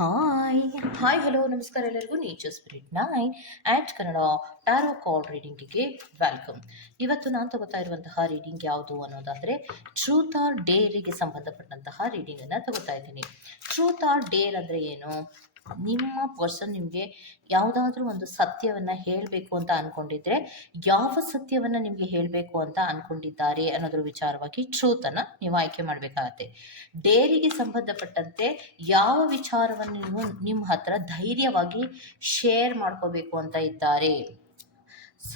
Hi hi hello ನಮಸ್ಕಾರ ಎಲ್ಲರಿಗೂ nature spirit nine at Kannada tarot call ರೀಡಿಂಗಿಗೆ ವೆಲ್ಕಮ್. ಇವತ್ತು ನಾನು ತಗೋತಾ ಇರುವಂತಹ ರೀಡಿಂಗ್ ಯಾವುದು ಅನ್ನೋದಾದರೆ ಟ್ರೂತ್ ಆರ್ ಡೇರಿಗೆ ಸಂಬಂಧಪಟ್ಟಂತಹ ರೀಡಿಂಗನ್ನು ತಗೋತಾ ಇದ್ದೀನಿ. ಟ್ರೂತ್ ಆರ್ ಡೇರ್ ಅಂದರೆ ಏನು? ನಿಮ್ಮ ಪರ್ಸನ್ ನಿಮಗೆ ಯಾವುದಾದ್ರೂ ಒಂದು ಸತ್ಯವನ್ನು ಹೇಳಬೇಕು ಅಂತ ಅಂದ್ಕೊಂಡಿದ್ರೆ ಯಾವ ಸತ್ಯವನ್ನು ನಿಮಗೆ ಹೇಳಬೇಕು ಅಂತ ಅಂದ್ಕೊಂಡಿದ್ದಾರೆ ಅನ್ನೋದ್ರ ವಿಚಾರವಾಗಿ ಟ್ರೂತನ್ನು ನೀವು ಆಯ್ಕೆ ಮಾಡಬೇಕಾಗತ್ತೆ. ಡೇರಿಗೆ ಸಂಬಂಧಪಟ್ಟಂತೆ ಯಾವ ವಿಚಾರವನ್ನು ನೀವು ನಿಮ್ಮ ಹತ್ರ ಧೈರ್ಯವಾಗಿ ಶೇರ್ ಮಾಡ್ಕೋಬೇಕು ಅಂತ ಇದ್ದಾರೆ.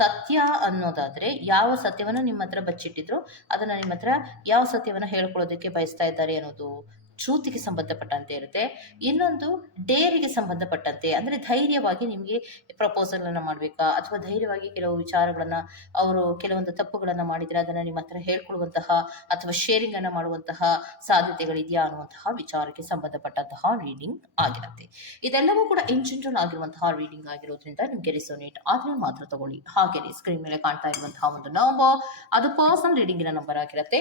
ಸತ್ಯ ಅನ್ನೋದಾದರೆ ಯಾವ ಸತ್ಯವನ್ನು ನಿಮ್ಮ ಹತ್ರ ಬಚ್ಚಿಟ್ಟಿದ್ರು ಅದನ್ನು ನಿಮ್ಮ ಹತ್ರ ಯಾವ ಸತ್ಯವನ್ನು ಹೇಳ್ಕೊಳ್ಳೋದಕ್ಕೆ ಬಯಸ್ತಾ ಇದ್ದಾರೆ ಅನ್ನೋದು ಟ್ರೂತಿಗೆ ಸಂಬಂಧಪಟ್ಟಂತೆ ಇರುತ್ತೆ. ಇನ್ನೊಂದು ಡೇರಿಗೆ ಸಂಬಂಧಪಟ್ಟಂತೆ ಅಂದರೆ ಧೈರ್ಯವಾಗಿ ನಿಮಗೆ ಪ್ರಪೋಸಲನ್ನು ಮಾಡಬೇಕಾ ಅಥವಾ ಧೈರ್ಯವಾಗಿ ಕೆಲವು ವಿಚಾರಗಳನ್ನು ಅವರು ಕೆಲವೊಂದು ತಪ್ಪುಗಳನ್ನು ಮಾಡಿದರೆ ಅದನ್ನು ನಿಮ್ಮ ಹತ್ರ ಹೇಳ್ಕೊಳ್ಳುವಂತಹ ಅಥವಾ ಶೇರಿಂಗನ್ನು ಮಾಡುವಂತಹ ಸಾಧ್ಯತೆಗಳಿದೆಯಾ ಅನ್ನುವಂತಹ ವಿಚಾರಕ್ಕೆ ಸಂಬಂಧಪಟ್ಟಂತಹ ರೀಡಿಂಗ್ ಆಗಿರುತ್ತೆ. ಇದೆಲ್ಲವೂ ಕೂಡ ಇನ್ ಜನರಲ್ ಆಗಿರುವಂತಹ ರೀಡಿಂಗ್ ಆಗಿರೋದ್ರಿಂದ ನಿಮಗೆ ರಿಸೋನೇಟ್ ಆದರೆ ಮಾತ್ರ ತಗೊಳ್ಳಿ. ಹಾಗೆಯೇ ಸ್ಕ್ರೀನ್ ಮೇಲೆ ಕಾಣ್ತಾ ಇರುವಂತಹ ಒಂದು ನಂಬರ್ ಅದು ಪರ್ಸನಲ್ ರೀಡಿಂಗಿನ ನಂಬರ್ ಆಗಿರುತ್ತೆ.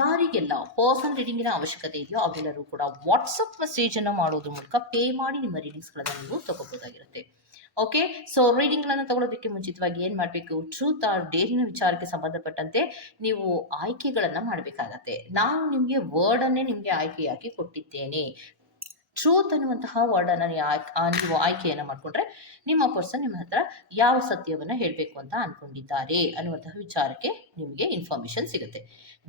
ಯಾರಿಗೆಲ್ಲ ಪರ್ಸನಲ್ ರೀಡಿಂಗಿನ ಅವಶ್ಯಕತೆ ಇದೆಯೋ ಅವೆಲ್ಲರೂ ಕೂಡ ವಾಟ್ಸಪ್ ಮೆಸೇಜ್ ಅನ್ನು ಮಾಡೋದ್ರ ಮೂಲಕ ಪೇ ಮಾಡಿ ನಿಮ್ಮ ರೀಡಿಂಗ್ಸ್ಗಳನ್ನು ನೀವು ತಗೋಬಹುದಾಗಿರುತ್ತೆ. ಓಕೆ, ಸೊ ರೀಡಿಂಗ್ಗಳನ್ನು ತಗೊಳ್ಳೋದಕ್ಕೆ ಮುಂಚಿತವಾಗಿ ಏನು ಮಾಡಬೇಕು? ಟ್ರೂತ್ ಆರ್ ಡೇರಿನ ವಿಚಾರಕ್ಕೆ ಸಂಬಂಧಪಟ್ಟಂತೆ ನೀವು ಆಯ್ಕೆಗಳನ್ನು ಮಾಡಬೇಕಾಗತ್ತೆ. ನಾನು ನಿಮಗೆ ವರ್ಡನ್ನೇ ನಿಮಗೆ ಆಯ್ಕೆಯಾಗಿ ಕೊಟ್ಟಿದ್ದೇನೆ. ಟ್ರೂತ್ ಅನ್ನುವಂತಹ ವರ್ಡನ್ನು ನೀವು ಆಯ್ಕೆಯನ್ನು ಮಾಡಿಕೊಂಡ್ರೆ ನಿಮ್ಮ ಪರ್ಸನ್ ನಿಮ್ಮ ಹತ್ರ ಯಾವ ಸತ್ಯವನ್ನು ಹೇಳಬೇಕು ಅಂತ ಅಂದ್ಕೊಂಡಿದ್ದಾರೆ ಅನ್ನುವಂತಹ ವಿಚಾರಕ್ಕೆ ನಿಮಗೆ ಇನ್ಫಾರ್ಮೇಶನ್ ಸಿಗುತ್ತೆ.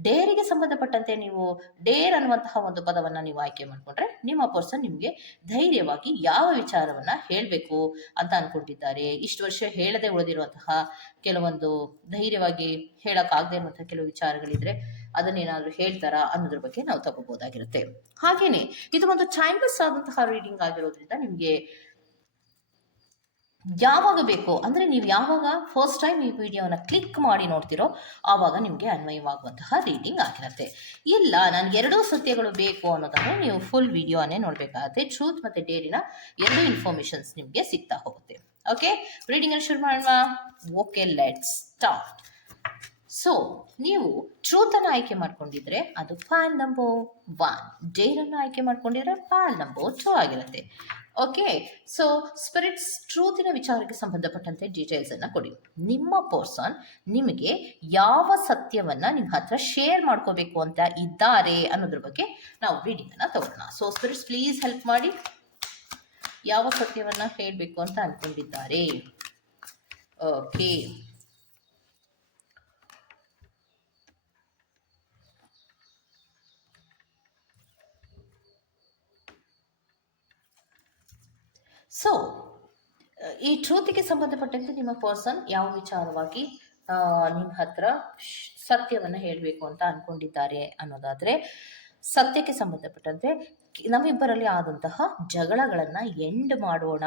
ಡೇರಿಗೆ ಸಂಬಂಧಪಟ್ಟಂತೆ ನೀವು ಡೇರ್ ಅನ್ನುವಂತಹ ಒಂದು ಪದವನ್ನು ನೀವು ಆಯ್ಕೆ ಮಾಡಿಕೊಂಡ್ರೆ ನಿಮ್ಮ ಪರ್ಸನ್ ನಿಮಗೆ ಧೈರ್ಯವಾಗಿ ಯಾವ ವಿಚಾರವನ್ನು ಹೇಳಬೇಕು ಅಂತ ಅಂದ್ಕೊಂಡಿದ್ದಾರೆ. ಇಷ್ಟು ವರ್ಷ ಹೇಳದೆ ಉಳಿದಿರುವಂತಹ ಕೆಲವೊಂದು ಧೈರ್ಯವಾಗಿ ಹೇಳೋಕ್ಕಾಗದೇ ಇರುವಂತಹ ಕೆಲವು ವಿಚಾರಗಳಿದ್ರೆ ಅದನ್ನೇನಾದರೂ ಹೇಳ್ತಾರಾ ಅನ್ನೋದ್ರ ಬಗ್ಗೆ ನಾವು ತಗೋಬಹುದಾಗಿರುತ್ತೆ. ಹಾಗೇನೆ ಇದು ಒಂದು ಟೈಮ್ಲೆಸ್ ಆದಂತಹ ರೀಡಿಂಗ್ ಆಗಿರೋದ್ರಿಂದ ನಿಮಗೆ ಯಾವಾಗ ಬೇಕೋ ಅಂದರೆ ನೀವು ಯಾವಾಗ ಫಸ್ಟ್ ಟೈಮ್ ಈ ವಿಡಿಯೋನ ಕ್ಲಿಕ್ ಮಾಡಿ ನೋಡ್ತಿರೋ ಆವಾಗ ನಿಮಗೆ ಅನ್ವಯವಾಗುವಂತಹ ರೀಡಿಂಗ್ ಆಗಿರುತ್ತೆ. ಇಲ್ಲ ನನಗೆ ಎರಡೂ ಸತ್ಯಗಳು ಬೇಕು ಅನ್ನೋದಾದ್ರೆ ನೀವು ಫುಲ್ ವಿಡಿಯೋನೇ ನೋಡಬೇಕಾಗುತ್ತೆ. ಟ್ರೂತ್ ಮತ್ತು ಡೇರಿನ ಎರಡು ಇನ್ಫಾರ್ಮೇಷನ್ಸ್ ನಿಮಗೆ ಸಿಗ್ತಾ ಹೋಗುತ್ತೆ. ಓಕೆ, ರೀಡಿಂಗನ್ನು ಶುರು ಮಾಡೋಣ. Okay, let's start. ಸೊ ನೀವು ಟ್ರೂತನ್ನು ಆಯ್ಕೆ ಮಾಡ್ಕೊಂಡಿದ್ರೆ ಅದು ಫೈಲ್ ನಂಬರ್ 1, ಡೇರನ್ನು ಆಯ್ಕೆ ಮಾಡ್ಕೊಂಡಿದ್ರೆ ಫೈಲ್ ನಂಬರ್ 2 ಆಗಿರುತ್ತೆ. ಓಕೆ, ಸೊ ಸ್ಪಿರಿಟ್ಸ್ ಟ್ರೂತಿನ ವಿಚಾರಕ್ಕೆ ಸಂಬಂಧಪಟ್ಟಂತೆ ಡೀಟೇಲ್ಸ್ ಅನ್ನು ಕೊಡಿ. ನಿಮ್ಮ ಪರ್ಸನ್ ನಿಮಗೆ ಯಾವ ಸತ್ಯವನ್ನ ನಿಮ್ಮ ಹತ್ರ ಶೇರ್ ಮಾಡ್ಕೋಬೇಕು ಅಂತ ಇದ್ದಾರೆ ಅನ್ನೋದ್ರ ಬಗ್ಗೆ ನಾವು ರೀಡಿಂಗ್ ಅನ್ನ ತಗೊಳ್ಳೋಣ. ಸೊ ಸ್ಪಿರಿಟ್ಸ್ ಪ್ಲೀಸ್ ಹೆಲ್ಪ್ ಮಾಡಿ. ಯಾವ ಸತ್ಯವನ್ನ ಹೇಳಬೇಕು ಅಂತ ಅನ್ಕೊಂಡಿದ್ದಾರೆ? ಓಕೆ, ಸೊ ಈ ಟ್ರೂತಿಗೆ ಸಂಬಂಧಪಟ್ಟಂತೆ ನಿಮ್ಮ ಪರ್ಸನ್ ಯಾವ ವಿಚಾರವಾಗಿ ನಿಮ್ಮ ಹತ್ರ ಸತ್ಯವನ್ನು ಹೇಳಬೇಕು ಅಂತ ಅಂದ್ಕೊಂಡಿದ್ದಾರೆ ಅನ್ನೋದಾದರೆ ಸತ್ಯಕ್ಕೆ ಸಂಬಂಧಪಟ್ಟಂತೆ ನಮ್ಮಿಬ್ಬರಲ್ಲಿ ಆದಂತಹ ಜಗಳಗಳನ್ನು ಎಂಡ್ ಮಾಡೋಣ,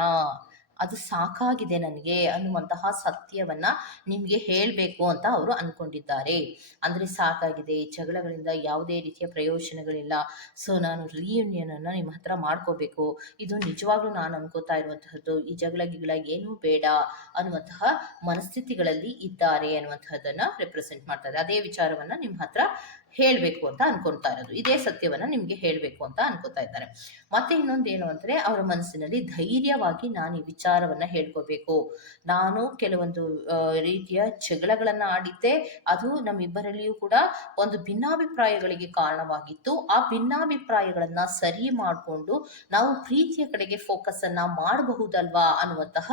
ಅದು ಸಾಕಾಗಿದೆ ನನಗೆ ಅನ್ನುವಂತಹ ಸತ್ಯವನ್ನ ನಿಮಗೆ ಹೇಳಬೇಕು ಅಂತ ಅವರು ಅಂದ್ಕೊಂಡಿದ್ದಾರೆ. ಅಂದರೆ ಸಾಕಾಗಿದೆ, ಜಗಳಗಳಿಂದ ಯಾವುದೇ ರೀತಿಯ ಪ್ರಯೋಜನಗಳಿಲ್ಲ, ಸೊ ನಾನು ರಿಯೂನಿಯನನ್ನು ನಿಮ್ಮ ಹತ್ರ ಮಾಡ್ಕೋಬೇಕು, ಇದು ನಿಜವಾಗ್ಲೂ ನಾನು ಅನ್ಕೋತಾ ಇರುವಂತಹದ್ದು, ಈ ಜಗಳ ಏನೂ ಬೇಡ ಅನ್ನುವಂತಹ ಮನಸ್ಥಿತಿಗಳಲ್ಲಿ ಇದ್ದಾರೆ ಅನ್ನುವಂತಹದ್ದನ್ನು ರೆಪ್ರೆಸೆಂಟ್ ಮಾಡ್ತಾರೆ. ಅದೇ ವಿಚಾರವನ್ನು ನಿಮ್ಮ ಹತ್ರ ಹೇಳಬೇಕು ಅಂತ ಅನ್ಕೊಳ್ತಾ ಇರೋದು, ಇದೇ ಸತ್ಯವನ್ನ ನಿಮಗೆ ಹೇಳಬೇಕು ಅಂತ ಅನ್ಕೋತಾ ಇದ್ದಾರೆ. ಮತ್ತೆ ಇನ್ನೊಂದು ಏನು ಅಂದರೆ ಅವರ ಮನಸ್ಸಿನಲ್ಲಿ ಧೈರ್ಯವಾಗಿ ನಾನು ಈ ವಿಚಾರವನ್ನ ಹೇಳ್ಕೋಬೇಕು, ನಾನು ಕೆಲವೊಂದು ರೀತಿಯ ಜಗಳಗಳನ್ನು ಆಡಿದ್ದೆ, ಅದು ನಮ್ಮಿಬ್ಬರಲ್ಲಿಯೂ ಕೂಡ ಒಂದು ಭಿನ್ನಾಭಿಪ್ರಾಯಗಳಿಗೆ ಕಾರಣವಾಗಿತ್ತು. ಆ ಭಿನ್ನಾಭಿಪ್ರಾಯಗಳನ್ನ ಸರಿ ಮಾಡಿಕೊಂಡು ನಾವು ಪ್ರೀತಿಯ ಕಡೆಗೆ ಫೋಕಸ್ ಅನ್ನ ಮಾಡಬಹುದಲ್ವಾ ಅನ್ನುವಂತಹ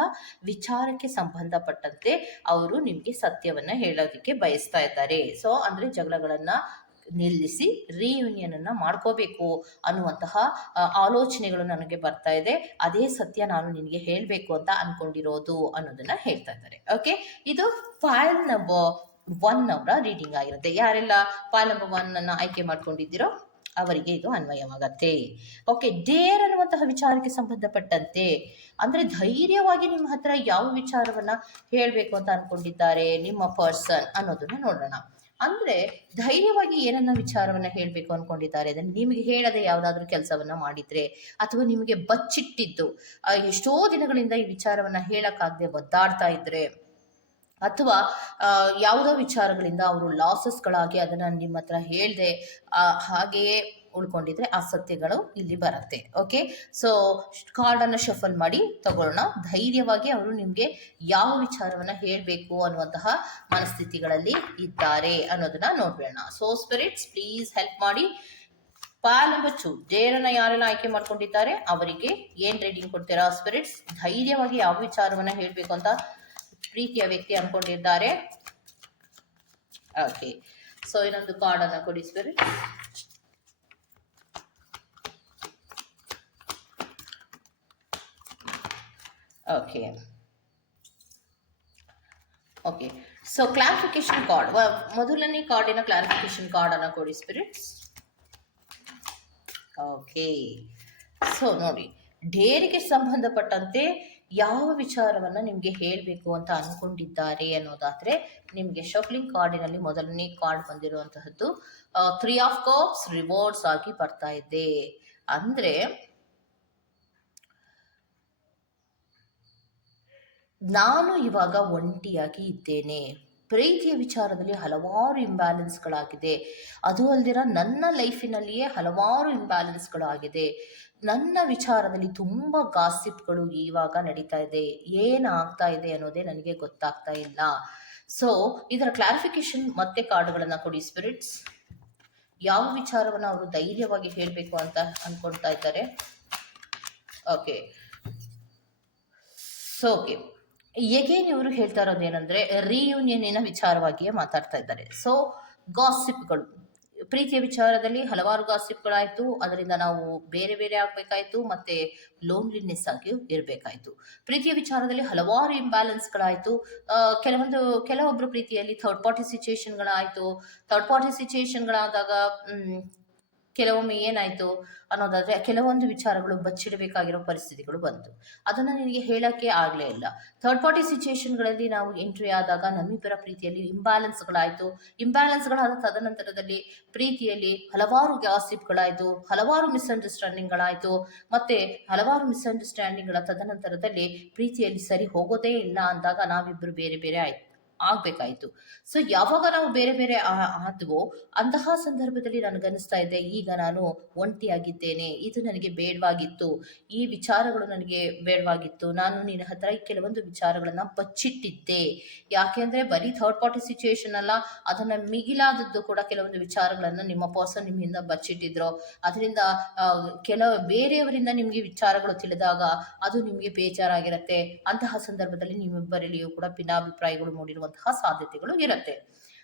ವಿಚಾರಕ್ಕೆ ಸಂಬಂಧಪಟ್ಟಂತೆ ಅವರು ನಿಮಗೆ ಸತ್ಯವನ್ನ ಹೇಳೋದಕ್ಕೆ ಬಯಸ್ತಾ ಇದ್ದಾರೆ. ಸೊ ಅಂದ್ರೆ ಜಗಳಗಳನ್ನ ನಿಲ್ಲಿಸಿ ರಿಯೂನಿಯನ್ ಅನ್ನ ಮಾಡ್ಕೋಬೇಕು ಅನ್ನುವಂತಹ ಆಲೋಚನೆಗಳು ನನಗೆ ಬರ್ತಾ ಇದೆ, ಅದೇ ಸತ್ಯ ನಾನು ನಿನಗೆ ಹೇಳಬೇಕು ಅಂತ ಅನ್ಕೊಂಡಿರೋದು ಅನ್ನೋದನ್ನ ಹೇಳ್ತಾ ಇದ್ದಾರೆ. ಓಕೆ, ಇದು ಫೈಲ್ ನಂಬರ್ 1 ಅವರ ರೀಡಿಂಗ್ ಆಗಿರುತ್ತೆ. ಯಾರೆಲ್ಲ ಫೈಲ್ ನಂಬರ್ 1 ಅನ್ನ ಆಯ್ಕೆ ಮಾಡ್ಕೊಂಡಿದ್ದೀರೋ ಅವರಿಗೆ ಇದು ಅನ್ವಯವಾಗತ್ತೆ. ಓಕೆ, ಡೇರ್ ಅನ್ನುವಂತಹ ವಿಚಾರಕ್ಕೆ ಸಂಬಂಧಪಟ್ಟಂತೆ ಅಂದ್ರೆ ಧೈರ್ಯವಾಗಿ ನಿಮ್ಮ ಹತ್ರ ಯಾವ ವಿಚಾರವನ್ನ ಹೇಳಬೇಕು ಅಂತ ಅನ್ಕೊಂಡಿದ್ದಾರೆ ನಿಮ್ಮ ಪರ್ಸನ್ ಅನ್ನೋದನ್ನ ನೋಡೋಣ. ಅಂದ್ರೆ ಧೈರ್ಯವಾಗಿ ಏನನ್ನ ವಿಚಾರವನ್ನ ಹೇಳಬೇಕು ಅನ್ಕೊಂಡಿದ್ದಾರೆ ಅದನ್ನ ನಿಮಗೆ ಹೇಳದೆ ಯಾವುದಾದ್ರೂ ಕೆಲಸವನ್ನ ಮಾಡಿದ್ರೆ ಅಥವಾ ನಿಮಗೆ ಬಚ್ಚಿಟ್ಟಿದ್ದು ಎಷ್ಟೋ ದಿನಗಳಿಂದ ಈ ವಿಚಾರವನ್ನ ಹೇಳಕ್ಕಾಗದೆ ಒದ್ದಾಡ್ತಾ ಇದ್ರೆ ಅಥವಾ ಯಾವುದೋ ವಿಚಾರಗಳಿಂದ ಅವರು ಲಾಸಸ್ಗಳಾಗಿ ಅದನ್ನ ನಿಮ್ಮ ಹತ್ರ ಹೇಳ್ದೆ ಹಾಗೆಯೇ ಉಳ್ಕೊಂಡಿದ್ರೆ ಆ ಸತ್ಯಗಳು ಇಲ್ಲಿ ಬರುತ್ತೆ. ಓಕೆ, ಸೊ ಕಾರ್ಡನ್ನು ಶಫಲ್ ಮಾಡಿ ತಗೊಳ್ಳೋಣ. ಧೈರ್ಯವಾಗಿ ಅವರು ನಿಮಗೆ ಯಾವ ವಿಚಾರವನ್ನ ಹೇಳಬೇಕು ಅನ್ನುವಂತಹ ಮನಸ್ಥಿತಿಗಳಲ್ಲಿ ಇದ್ದಾರೆ ಅನ್ನೋದನ್ನ ನೋಡ್ಬೇಡ. ಸೊ ಸ್ಪಿರಿಟ್ಸ್ ಪ್ಲೀಸ್ ಹೆಲ್ಪ್ ಮಾಡಿ. ಪಾಲ್ ನಂಬರ್ 2 ಡೇರನ್ನ ಯಾರೆಲ್ಲ ಆಯ್ಕೆ ಮಾಡ್ಕೊಂಡಿದ್ದಾರೆ ಅವರಿಗೆ ಏನ್ ರೀಡಿಂಗ್ ಕೊಡ್ತೀರಾ ಸ್ಪಿರಿಟ್ಸ್? ಧೈರ್ಯವಾಗಿ ಯಾವ ವಿಚಾರವನ್ನ ಹೇಳಬೇಕು ಅಂತ ಪ್ರೀತಿಯ ವ್ಯಕ್ತಿ ಅನ್ಕೊಂಡಿದ್ದಾರೆ. ಓಕೆ, ಸೊ ಇನ್ನೊಂದು ಕಾರ್ಡ್ ಅನ್ನ ಕೊಡಿ spirit. Okay okay, so clarification card, ಮೊದಲನೇ ಕಾರ್ಡಿನ ಕ್ಲಾರಿಫಿಕೇಶನ್ ಕಾರ್ಡ್ ಅನ್ನ ಕೊಡಿ ಸ್ಪಿರಿಟ್ಸ್. ಓಕೆ, ಸೊ ನೋಡಿ, ಡೇರಿಗೆ ಸಂಬಂಧಪಟ್ಟಂತೆ ಯಾವ ವಿಚಾರವನ್ನ ನಿಮ್ಗೆ ಹೇಳಬೇಕು ಅಂತ ಅನ್ಕೊಂಡಿದ್ದಾರೆ ಅನ್ನೋದಾದ್ರೆ ನಿಮ್ಗೆ ಶಫ್ಲಿಂಗ್ ಕಾರ್ಡಿನಲ್ಲಿ ಮೊದಲನೇ ಕಾರ್ಡ್ ಬಂದಿರುವಂತಹದ್ದು 3 ಆಫ್ ಕಪ್ಸ್ ರಿವಾರ್ಡ್ಸ್ ಆಗಿ ಬರ್ತಾ ಇದೆ. ಅಂದ್ರೆ ನಾನು ಇವಾಗ ಒಂಟಿಯಾಗಿ ಇದ್ದೇನೆ, ಪ್ರೀತಿಯ ವಿಚಾರದಲ್ಲಿ ಹಲವಾರು ಇಂಬ್ಯಾಲೆನ್ಸ್ಗಳಾಗಿದೆ, ಅದು ಅಲ್ದಿರ ನನ್ನ ಲೈಫಿನಲ್ಲಿಯೇ ಹಲವಾರು ಇಂಬ್ಯಾಲೆನ್ಸ್ಗಳಾಗಿದೆ, ನನ್ನ ವಿಚಾರದಲ್ಲಿ ತುಂಬ ಗಾಸಿಪ್ಗಳು ಇವಾಗ ನಡೀತಾ ಇದೆ, ಏನಾಗ್ತಾ ಇದೆ ಅನ್ನೋದೇ ನನಗೆ ಗೊತ್ತಾಗ್ತಾ ಇಲ್ಲ. ಸೊ ಇದರ ಕ್ಲಾರಿಫಿಕೇಶನ್ ಮತ್ತೆ ಕಾರ್ಡ್ಗಳನ್ನು ಕೊಡಿ ಸ್ಪಿರಿಟ್ಸ್. ಯಾವ ವಿಚಾರವನ್ನು ಅವರು ಧೈರ್ಯವಾಗಿ ಹೇಳಬೇಕು ಅಂತ ಅನ್ಕೊಳ್ತಾ ಇದ್ದಾರೆ. ಓಕೆ, ಸೊ ಓಕೆ, ಎಗೇನ್ ಇವರು ಹೇಳ್ತಾ ಇರೋದು ಏನಂದ್ರೆ ರಿಯೂನಿಯನ್ನಿನ ವಿಚಾರವಾಗಿಯೇ ಮಾತಾಡ್ತಾ ಇದ್ದಾರೆ. ಸೊ ಗಾಸಿಪ್ಗಳು, ಪ್ರೀತಿಯ ವಿಚಾರದಲ್ಲಿ ಹಲವಾರು ಗಾಸಿಪ್ಗಳಾಯ್ತು, ಅದರಿಂದ ನಾವು ಬೇರೆ ಬೇರೆ ಆಗ್ಬೇಕಾಯ್ತು, ಮತ್ತೆ ಲೋನ್ಲಿನೆಸ್ ಆಗಿ ಇರಬೇಕಾಯ್ತು. ಪ್ರೀತಿಯ ವಿಚಾರದಲ್ಲಿ ಹಲವಾರು ಇಂಬ್ಯಾಲೆನ್ಸ್ಗಳಾಯ್ತು, ಕೆಲವೊಬ್ರು ಪ್ರೀತಿಯಲ್ಲಿ ಥರ್ಡ್ ಪಾರ್ಟಿ ಸಿಚುಯೇಷನ್ಗಳಾಯ್ತು. ಥರ್ಡ್ ಪಾರ್ಟಿ ಸಿಚುಯೇಷನ್ಗಳಾದಾಗ ಕೆಲವೊಮ್ಮೆ ಏನಾಯ್ತು ಅನ್ನೋದಾದ್ರೆ ಕೆಲವೊಂದು ವಿಚಾರಗಳು ಬಚ್ಚಿಡಬೇಕಾಗಿರೋ ಪರಿಸ್ಥಿತಿಗಳು ಬಂತು, ಅದನ್ನ ನಿನಗೆ ಹೇಳಕ್ಕೆ ಆಗ್ಲೇ ಇಲ್ಲ. ಥರ್ಡ್ ಪಾರ್ಟಿ ಸಿಚುಯೇಷನ್ಗಳಲ್ಲಿ ನಾವು ಎಂಟ್ರಿ ಆದಾಗ ನಮ್ಮಿಬ್ಬರ ಪ್ರೀತಿಯಲ್ಲಿ ಇಂಬ್ಯಾಲೆನ್ಸ್ಗಳಾದ ತದನಂತರದಲ್ಲಿ ಪ್ರೀತಿಯಲ್ಲಿ ಹಲವಾರು ಗ್ಯಾಸಿಪ್ಗಳಾಯ್ತು, ಹಲವಾರು ಮಿಸ್ಅಂಡರ್ಸ್ಟ್ಯಾಂಡಿಂಗ್ಗಳಾಯ್ತು, ಮತ್ತೆ ಹಲವಾರು ಮಿಸ್ಅಂಡರ್ಸ್ಟ್ಯಾಂಡಿಂಗ್ಗಳ ತದನಂತರದಲ್ಲಿ ಪ್ರೀತಿಯಲ್ಲಿ ಸರಿ ಹೋಗೋದೇ ಇಲ್ಲ ಅಂದಾಗ ನಾವಿಬ್ಬರು ಬೇರೆ ಬೇರೆ ಆಗ್ಬೇಕಾಯ್ತು. ಸೊ ಯಾವಾಗ ನಾವು ಬೇರೆ ಬೇರೆ ಆದ್ವೋ ಅಂತಹ ಸಂದರ್ಭದಲ್ಲಿ ನನಗನ್ನಿಸ್ತಾ ಇದೆ ಈಗ ನಾನು ಒಂಟಿಯಾಗಿದ್ದೇನೆ, ಇದು ನನಗೆ ಬೇಡವಾಗಿತ್ತು, ಈ ವಿಚಾರಗಳು ನನಗೆ ಬೇಡವಾಗಿತ್ತು, ನಾನು ನಿನ್ನ ಹತ್ರ ಕೆಲವೊಂದು ವಿಚಾರಗಳನ್ನ ಬಚ್ಚಿಟ್ಟಿದ್ದೆ. ಯಾಕೆಂದ್ರೆ ಬರೀ ಥರ್ಡ್ ಪಾರ್ಟಿ ಸಿಚುಯೇಷನ್ ಅಲ್ಲ, ಅದನ್ನ ಮಿಗಿಲಾದದ್ದು ಕೂಡ ಕೆಲವೊಂದು ವಿಚಾರಗಳನ್ನ ನಿಮ್ಮ ಪರ್ಸನ್ ನಿಮ್ಮಿಂದ ಬಚ್ಚಿಟ್ಟಿದ್ರು. ಅದರಿಂದ ಬೇರೆಯವರಿಂದ ನಿಮ್ಗೆ ವಿಚಾರಗಳು ತಿಳಿದಾಗ ಅದು ನಿಮ್ಗೆ ಬೇಜಾರಾಗಿರತ್ತೆ. ಅಂತಹ ಸಂದರ್ಭದಲ್ಲಿ ನಿಮ್ಮಿಬ್ಬರಲ್ಲಿಯೂ ಕೂಡ ಭಿನ್ನಾಭಿಪ್ರಾಯಗಳು ಮೂಡಿರುವಂತಹ ಸಾಧ್ಯತೆಗಳು ಇರುತ್ತೆ.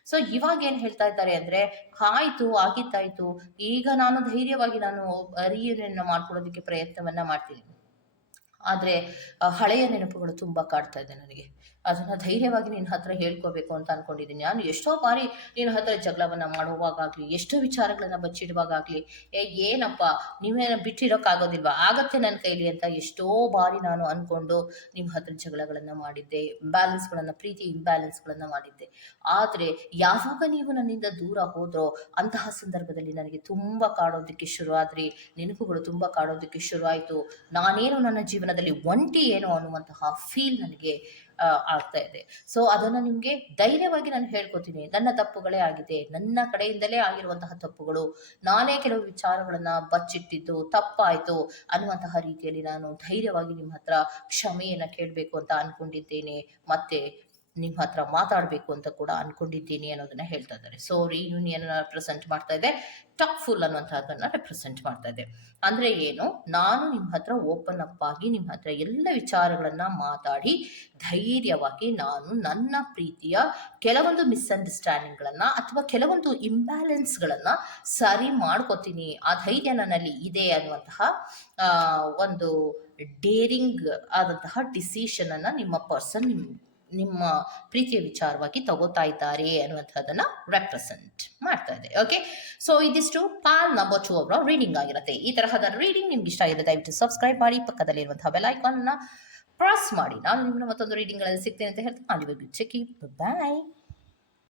ಸೊ ಇವಾಗ ಏನ್ ಹೇಳ್ತಾ ಇದ್ದಾರೆ ಅಂದ್ರೆ ಆಯ್ತು, ಆಗಿತ್ತಾಯ್ತು, ಈಗ ನಾನು ಧೈರ್ಯವಾಗಿ ನಾನು ರಿಯೂನಿಯನ್ ಮಾಡ್ಕೊಳ್ಳೋದಕ್ಕೆ ಪ್ರಯತ್ನವನ್ನ ಮಾಡ್ತೀನಿ, ಆದ್ರೆ ಹಳೆಯ ನೆನಪುಗಳು ತುಂಬಾ ಕಾಡ್ತಾ ಇದೆ ನನಗೆ, ಅದನ್ನ ಧೈರ್ಯವಾಗಿ ನಿನ್ನ ಹತ್ರ ಹೇಳ್ಕೋಬೇಕು ಅಂತ ಅನ್ಕೊಂಡಿದ್ದೀನಿ. ನಾನು ಎಷ್ಟೋ ಬಾರಿ ನಿನ್ನ ಹತ್ರ ಜಗಳವನ್ನ ಮಾಡುವಾಗಲಿ, ಎಷ್ಟೋ ವಿಚಾರಗಳನ್ನ ಬಚ್ಚಿಡುವಾಗಲಿ, ಏನಪ್ಪ ನೀವೇನ ಬಿಟ್ಟಿರೋಕ್ಕಾಗೋದಿಲ್ವಾ, ಆಗತ್ತೆ ನನ್ನ ಕೈಲಿ ಅಂತ ಎಷ್ಟೋ ಬಾರಿ ನಾನು ಅನ್ಕೊಂಡು ನಿಮ್ಮ ಹತ್ರ ಜಗಳಗಳನ್ನ ಮಾಡಿದ್ದೆ, ಪ್ರೀತಿ ಇಂಬ್ಯಾಲೆನ್ಸ್ಗಳನ್ನ ಮಾಡಿದ್ದೆ. ಆದ್ರೆ ಯಾವಾಗ ನೀವು ನನ್ನಿಂದ ದೂರ ಹೋದ್ರೋ ಅಂತಹ ಸಂದರ್ಭದಲ್ಲಿ ನನಗೆ ತುಂಬಾ ಕಾಡೋದಕ್ಕೆ ಶುರುವಾದ್ರಿ, ನೆನಪುಗಳು ತುಂಬಾ ಕಾಡೋದಕ್ಕೆ ಶುರುವಾಯಿತು, ನಾನೇನು ನನ್ನ ಜೀವನದಲ್ಲಿ ಒಂಟಿ ಏನೋ ಅನ್ನುವಂತಹ ಫೀಲ್ ನನಗೆ ಆಗ್ತಾ ಇದೆ. ಸೊ ಅದನ್ನ ನಿಮ್ಗೆ ಧೈರ್ಯವಾಗಿ ನಾನು ಹೇಳ್ಕೊತೀನಿ, ನನ್ನ ತಪ್ಪುಗಳೇ ಆಗಿದೆ, ನನ್ನ ಕಡೆಯಿಂದಲೇ ಆಗಿರುವಂತಹ ತಪ್ಪುಗಳು, ನಾನೇ ಕೆಲವು ವಿಚಾರಗಳನ್ನ ಬಚ್ಚಿಟ್ಟಿದ್ದು ತಪ್ಪಾಯ್ತು ಅನ್ನುವಂತಹ ರೀತಿಯಲ್ಲಿ ನಾನು ಧೈರ್ಯವಾಗಿ ನಿಮ್ಮ ಹತ್ರ ಕ್ಷಮೆಯನ್ನ ಕೇಳಬೇಕು ಅಂತ ಅನ್ಕೊಂಡಿದ್ದೇನೆ, ಮತ್ತೆ ನಿಮ್ಮ ಹತ್ರ ಮಾತಾಡಬೇಕು ಅಂತ ಕೂಡ ಅನ್ಕೊಂಡಿದ್ದೀನಿ ಅನ್ನೋದನ್ನ ಹೇಳ್ತಾ ಇದ್ದಾರೆ. ಸೊ ರಿಯೂನಿಯನ್ ರೆಪ್ರೆಸೆಂಟ್ ಮಾಡ್ತಾ ಇದೆ, ಟಕ್ ಫುಲ್ ಅನ್ನುವಂತಹದನ್ನ ರೆಪ್ರೆಸೆಂಟ್ ಮಾಡ್ತಾ ಇದೆ. ಅಂದ್ರೆ ಏನು, ನಾನು ನಿಮ್ಮ ಹತ್ರ ಓಪನ್ ಅಪ್ ಆಗಿ ನಿಮ್ಮ ಹತ್ರ ಎಲ್ಲ ವಿಚಾರಗಳನ್ನ ಮಾತಾಡಿ ಧೈರ್ಯವಾಗಿ ನಾನು ನನ್ನ ಪ್ರೀತಿಯ ಕೆಲವೊಂದು ಮಿಸ್ಅಂಡರ್ಸ್ಟ್ಯಾಂಡಿಂಗ್ಗಳನ್ನ ಅಥವಾ ಕೆಲವೊಂದು ಇಂಬ್ಯಾಲೆನ್ಸ್ಗಳನ್ನ ಸರಿ ಮಾಡ್ಕೋತೀನಿ, ಆ ಧೈರ್ಯ ನನ್ನಲ್ಲಿ ಇದೆ ಅನ್ನುವಂತಹ ಒಂದು ಡೇರಿಂಗ್ ಆದಂತಹ ಡಿಸಿಷನ್ ಅನ್ನ ನಿಮ್ಮ ಪರ್ಸನ್ ನಿಮ್ಮ ಪ್ರೀತಿಯ ವಿಚಾರವಾಗಿ ತಗೋತಾ ಇದ್ದಾರೆ ಅನ್ನುವಂಥದ್ದನ್ನ ರೆಪ್ರೆಸೆಂಟ್ ಮಾಡ್ತಾ ಇದೆ. ಓಕೆ, ಸೊ ಇದಿಷ್ಟು ಪಾಲ್ ನಂಬರ್ 2 ಅವರ ರೀಡಿಂಗ್ ಆಗಿರುತ್ತೆ. ಈ ತರಹದ ರೀಡಿಂಗ್ ನಿಮ್ಗೆ ಇಷ್ಟ ಆಗಿದೆ ದಯವಿಟ್ಟು ಸಬ್ಸ್ಕ್ರೈಬ್ ಮಾಡಿ, ಪಕ್ಕದಲ್ಲಿರುವಂತಹ ಬೆಲ್ ಐಕಾನ್ ಅನ್ನ ಪ್ರೆಸ್ ಮಾಡಿ. ನಾನು ನಿಮ್ಮನ್ನ ಮತ್ತೊಂದು ರೀಡಿಂಗ್ ಗಳಲ್ಲಿ ಸಿಗ್ತೇನೆ ಅಂತ ಹೇಳ್ತೀನಿ. ಅಲ್ಲಿವರೆಗೂ ಚೆಕ್, ಬಾಯ್.